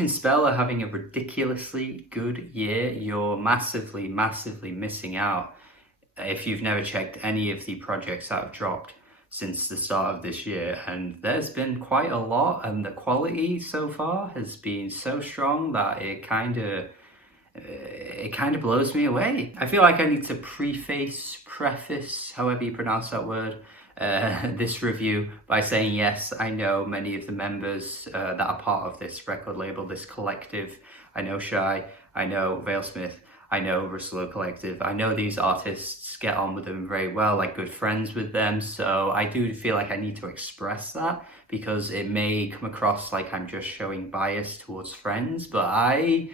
Pink and Spell are having a ridiculously good year. You're massively, massively missing out if you've never checked any of the projects that have dropped since the start of this year. And there's been quite a lot, and the quality so far has been so strong that it kind of blows me away. I feel like I need to preface, however you pronounce that word, this review by saying, yes, I know many of the members that are part of this record label, this collective. I know Shy, I know Valesmith, I know Russolo Collective. I know these artists, get on with them very well, like good friends with them. So I do feel like I need to express that, because it may come across like I'm just showing bias towards friends, but I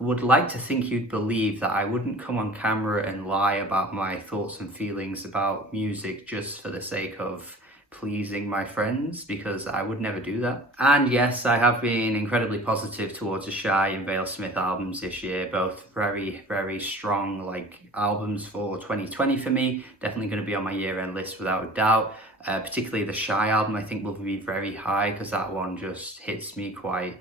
would like to think you'd believe that I wouldn't come on camera and lie about my thoughts and feelings about music just for the sake of pleasing my friends, because I would never do that. And yes, I have been incredibly positive towards the Shy and Valesmith albums this year, both very, very strong albums for 2020 for me. Definitely going to be on my year-end list without a doubt. Particularly the Shy album, I think, will be very high, because that one just hits me quite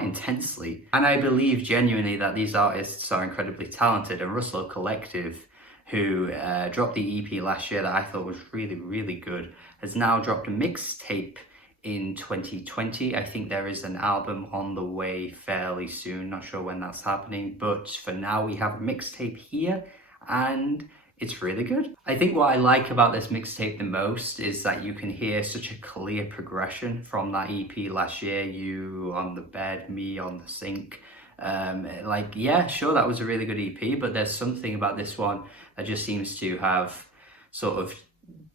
intensely. And I believe genuinely that these artists are incredibly talented, and Russolo Collective, who dropped the EP last year that I thought was really, really good, has now dropped a mixtape in 2020. I think there is an album on the way fairly soon, not sure when that's happening, but for now we have a mixtape here, and it's really good. I think what I like about this mixtape the most is that you can hear such a clear progression from that EP last year. You on the bed, me on the sink. Yeah, sure, that was a really good EP, but there's something about this one that just seems to have sort of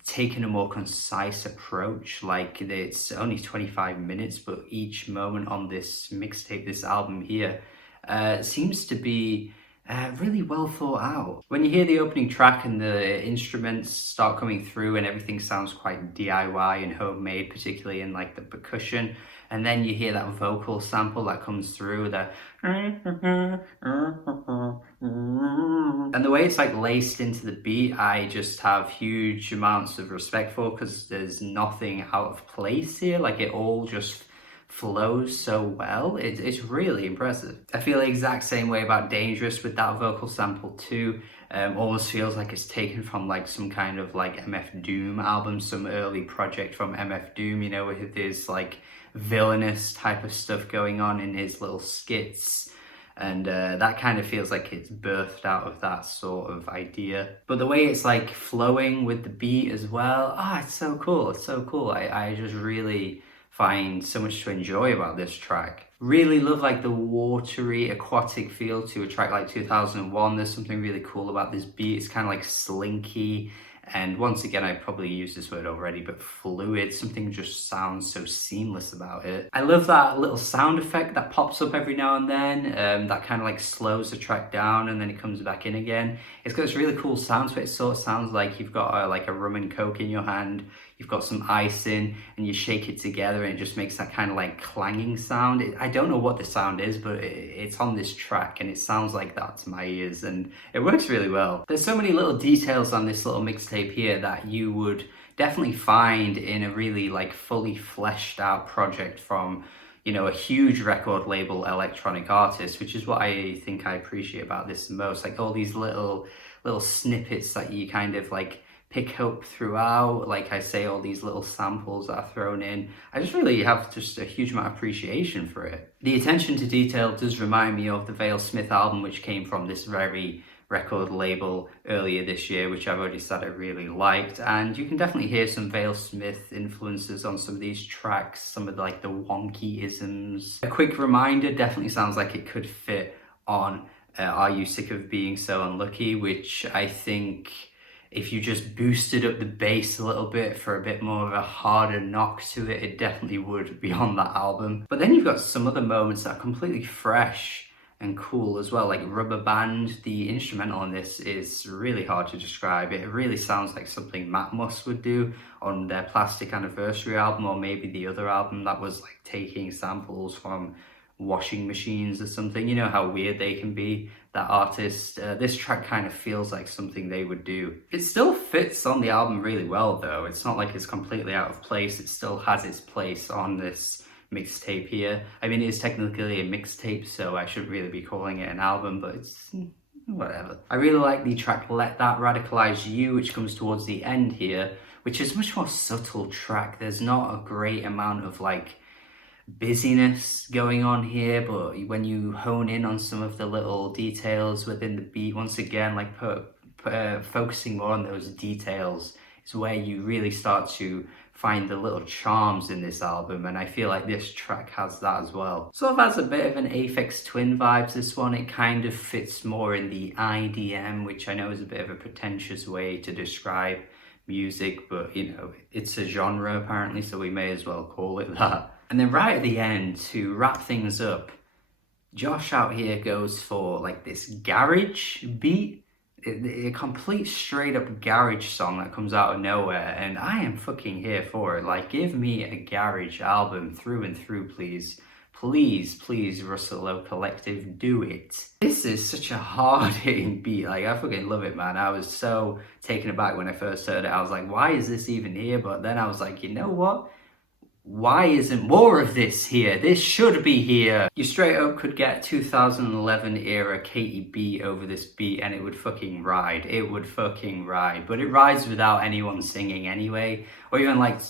taken a more concise approach. Like, it's only 25 minutes, but each moment on this mixtape, this album here, seems to be really well thought out. When you hear the opening track and the instruments start coming through and everything sounds quite DIY and homemade, particularly in the percussion, and then you hear that vocal sample that comes through, and the way it's laced into the beat, I just have huge amounts of respect for, because there's nothing out of place here. It all just flows so well. It's really impressive. I feel the exact same way about Dangerous with that vocal sample too. Almost feels like it's taken from some kind of MF Doom album, some early project from MF Doom, with his villainous type of stuff going on in his little skits. And that kind of feels like it's birthed out of that sort of idea. But the way it's flowing with the beat as well, it's so cool. It's so cool. I just really find so much to enjoy about this track. Really love the watery, aquatic feel to a track like 2001. There's something really cool about this beat. It's kind of slinky, and once again, I probably used this word already, but fluid. Something just sounds so seamless about it. I love that little sound effect that pops up every now and then, that kind of slows the track down and then it comes back in again. It's got this really cool sound to it. It sort of sounds like you've got a rum and coke in your hand, you've got some ice in, and you shake it together and it just makes that kind of clanging sound. I don't know what the sound is, but it's on this track and it sounds like that to my ears, and it works really well. There's so many little details on this little mixtape here that you would definitely find in a really fully fleshed out project from a huge record label electronic artist, which is what I think I appreciate about this the most. All these little snippets that you kind of pick up throughout. Like I say, all these little samples that are thrown in. I just really have just a huge amount of appreciation for it. The attention to detail does remind me of the Valesmith album, which came from this very record label earlier this year, which I've already said I really liked. And you can definitely hear some Valesmith influences on some of these tracks, some of the wonky-isms. A quick reminder, definitely sounds like it could fit on Are You Sick of Being So Unlucky, which I think if you just boosted up the bass a little bit for a bit more of a harder knock to it, it definitely would be on that album. But then you've got some other moments that are completely fresh and cool as well, like Rubberband. The instrumental on this is really hard to describe. It really sounds like something Matmos would do on their Plastic Anniversary album, or maybe the other album that was like taking samples from washing machines or something. You know how weird they can be, that artist. This track kind of feels like something they would do. It still fits on the album really well though. It's not like it's completely out of place. It still has its place on this mixtape here. I mean, it is technically a mixtape, so I shouldn't really be calling it an album, but it's whatever. I really like the track Let That Radicalize You, which comes towards the end here, which is a much more subtle track. There's not a great amount of like busyness going on here, but when you hone in on some of the little details within the beat, once again, like focusing more on those details is where you really start to find the little charms in this album, and I feel like this track has that as well. Sort of has a bit of an Aphex Twin vibes, this one. It kind of fits more in the IDM, which I know is a bit of a pretentious way to describe music, but you know, it's a genre apparently, so we may as well call it that. And then right at the end, to wrap things up, Josh out here goes for like this garage beat, a complete straight up garage song that comes out of nowhere, and I am fucking here for it. Like, give me a garage album through and through, please. Please, please, Russolo Collective, do it. This is such a hard-hitting beat. Like, I fucking love it, man. I was so taken aback when I first heard it. I was like, why is this even here? But then I was like, you know what? Why isn't more of this here? This should be here. You straight up could get 2011 era Katy B over this beat and it would fucking ride. It would fucking ride. But it rides without anyone singing anyway. Or even like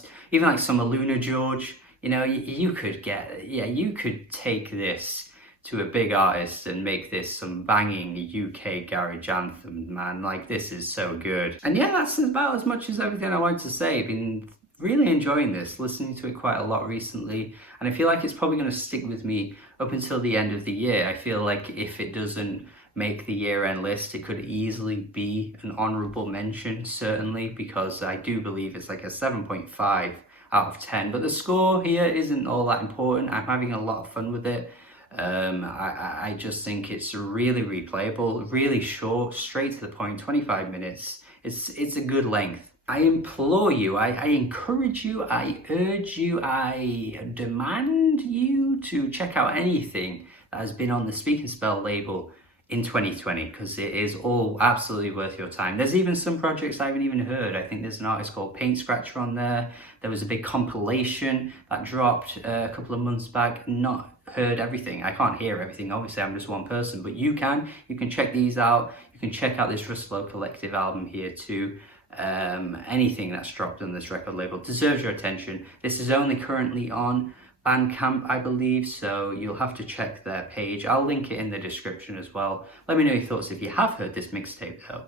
some Luna George. You know, you could you could take this to a big artist and make this some banging UK garage anthem, man. Like, this is so good. And yeah, that's about as much as everything I wanted to say. Been really enjoying this, listening to it quite a lot recently, and I feel like it's probably going to stick with me up until the end of the year. I feel like if it doesn't make the year-end list, it could easily be an honourable mention, certainly, because I do believe it's like a 7.5 out of 10, but the score here isn't all that important. I'm having a lot of fun with it. I just think it's really replayable, really short, straight to the point, 25 minutes. It's a good length. I implore you, I encourage you, I urge you, I demand you to check out anything that has been on the Speak and Spell label in 2020, because it is all absolutely worth your time. There's even some projects I haven't even heard. I think there's an artist called Paint Scratcher on there. There was a big compilation that dropped a couple of months back. Not heard everything. I can't hear everything. Obviously, I'm just one person, but you can. You can check these out. You can check out this Russolo Collective album here too. Anything that's dropped on this record label deserves your attention. This is only currently on Bandcamp, I believe, so you'll have to check their page. I'll link it in the description as well. Let me know your thoughts if you have heard this mixtape though.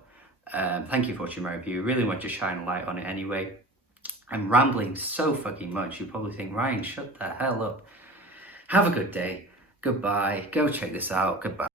Thank you for watching my review. Really want to shine a light on it anyway. I'm rambling so fucking much. You probably think, Ryan, shut the hell up. Have a good day. Goodbye. Go check this out. Goodbye.